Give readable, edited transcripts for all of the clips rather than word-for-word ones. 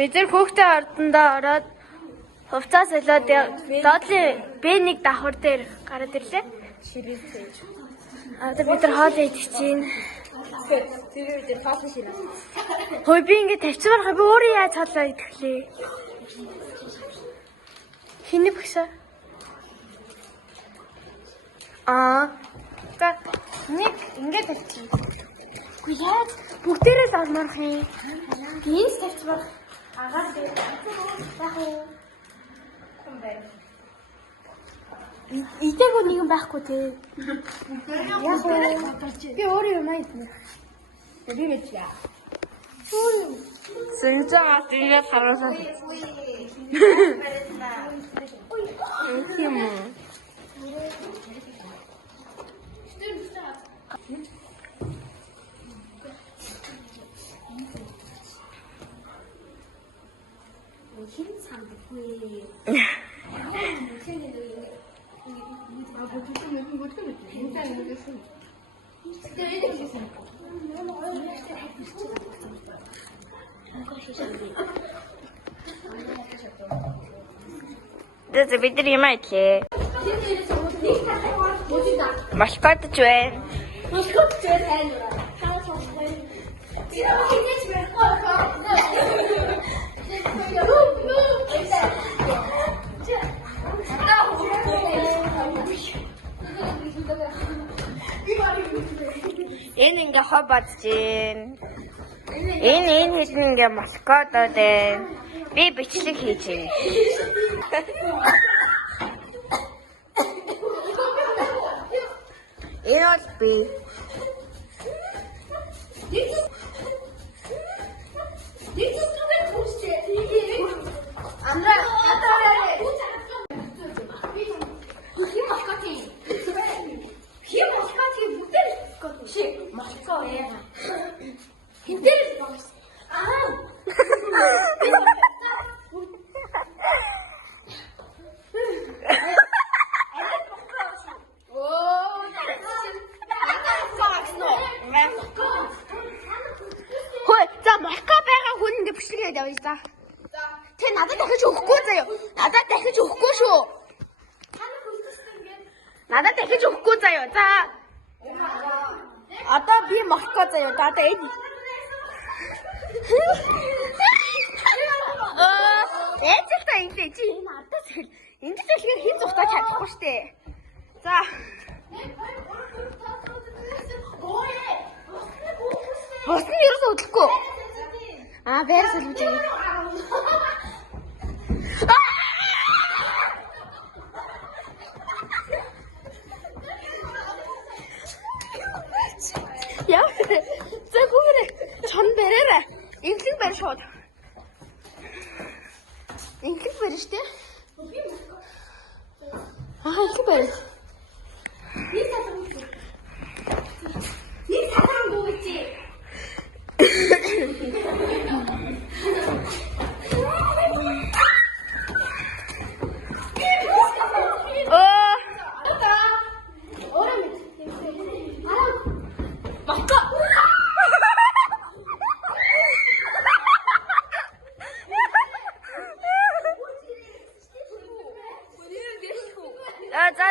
Бид нар хүүхдээ ордондоо ороод хувцас солиод доотлын B1 давхар дээр гараад ирлээ. Одоо бид нар хоол идэх чинь. Тэр үед хоол ширээ. Хөөе би ингэ тавьчихвар би өөрөө яаж хоолоо идэх лээ. Хиний багшаа. За нэг ингэ тавьчих. Үгүй яаж бүгдээрээ л олморох юм. Энд тавьчихвар. Агаар дээр яах вэ? Идээгөө нэгэн байхгүй те. Яг би өөрөө юм айдна. Би мэдээ. Сэнжаа тийгээ хараасаа. Тийм үү. Хин самбгүй. Дэс бид юм айтлээ. Маскотч вэ? Маскотч вэ тань. Энэ ингээ хобот чинь. Энэ хэдэн ингээ маскотод би бичлэг хийж байна. Энэ бол би. Тэ надад дахиж өгөхгүй заяа. Надад дахиж өгөхгүй шүү. Надад дахиж өгөхгүй заяа. За. Одоо би морхгүй заяа. Одоо энэ. Эцэг та ингэ чи энэ ардаас хэл. Ингэж хэлгээр хин зүхтаа чадахгүй штэ. За. Босны ерөөс хөдлөхгүй. Вэрс үлдээ. Яа. За гүрэ. Чон бэрээрээ. Инглиг бэр шууд. Инглиг бэр штэ. Инглиг бэр. Нэг саран гүйчи.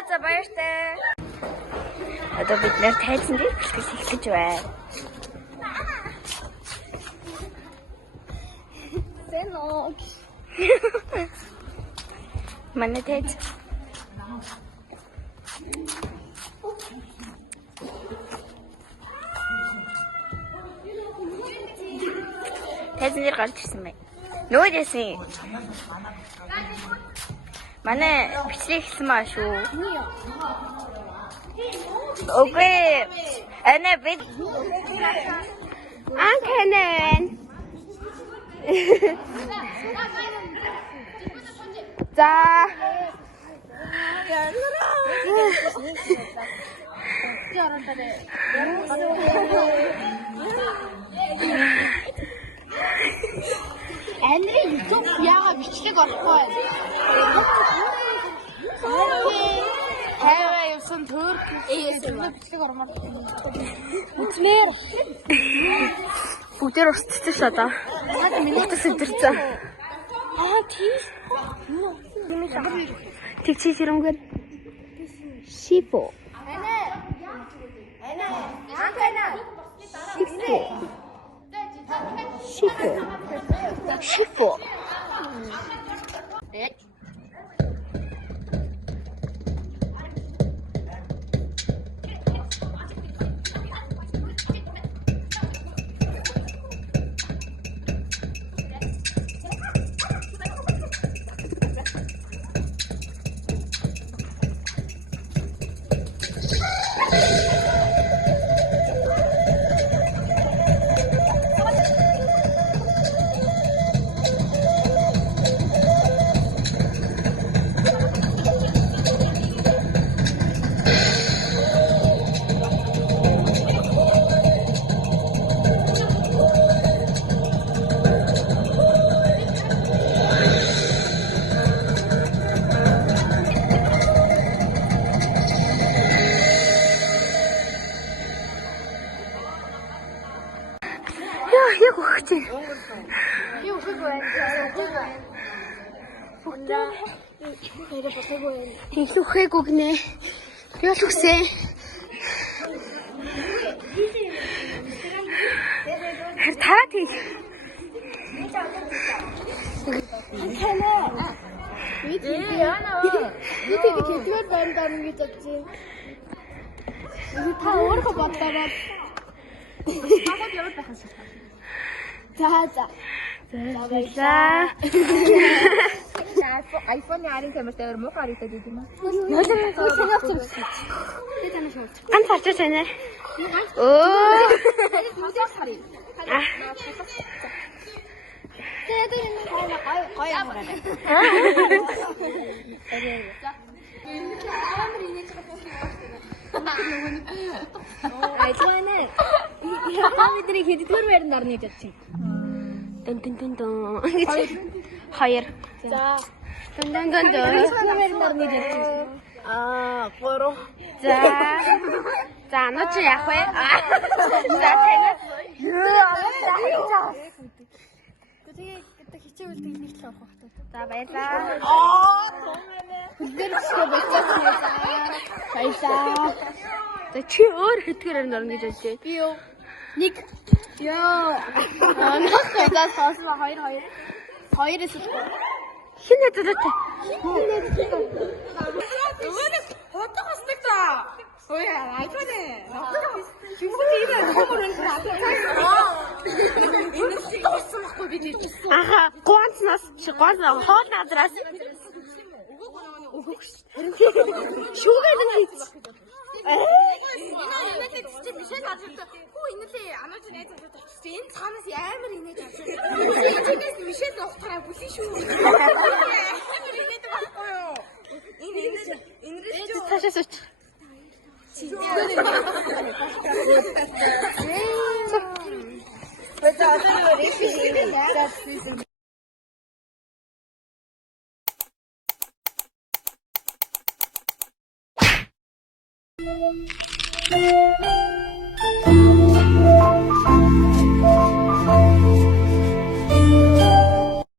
За баяртай. Одоо бид нэр тайзан дээр бэлтгэл эхлэж байна. Сэнок. Манай тайз. Тайзан дээр гарч ирсэн байна. Нөөдөөсөн. Манай бичлэг эхэлсэн маа шүү. Окей. Эне бид анкэнэн. За. Энри YouTube яага бичлэг олохгүй байна. Хайваа юусан төрк бичлэг ормоор. Үтмээр. Бүгдээр устцсан ш одоо. Утас өдөрцөө. Тийм. Тэгчи хэрэмгээр шипо. Шипо. Яг өгч. Би үгүй байна. Хэлүүхэг үгнэ. Би бол үсэ. Хараа тийм. Би тэтгэл байна даа гэж бодчих. Та өөрөө бодлоо. Хагад яваад байх юм. За. iPhone яарын камертай өөр муу харагдаад идэв юм аа. Ганц харж байна. Өө. Бидний хэддгээр байранд орно гэж бодчих. Дэн. Хоёр. За. Дэн. Байранд орно гэж бодчих. 3. За, нууч яах вэ? За, тэгээд. Гэхдээ хичээл үлдэх нэг л авах хэрэгтэй. За, баярлаа. Бүгдээр ч болчихсон. Баярлаа. За, чи өөр хэдгээр орно гэж бодчих. Би юу? 1. Йоо. Нахайдаас хоосон 2. 2-оос их. Хин нэтэд. Хотоо хасдаг та. Ой, iPhone. Хүмүүс ийм хомор энэ тоосон байхгүй би дийсэн. Аха, гонцнаас хоол надраас. Шүүгээд нэг. Энэ цаанаас амар инээж авсан. Чинээс мишэл ухтраа бүлээ шүү. Амар инээд байхгүй юу? Энэ Цаашаа сууч. Thank you.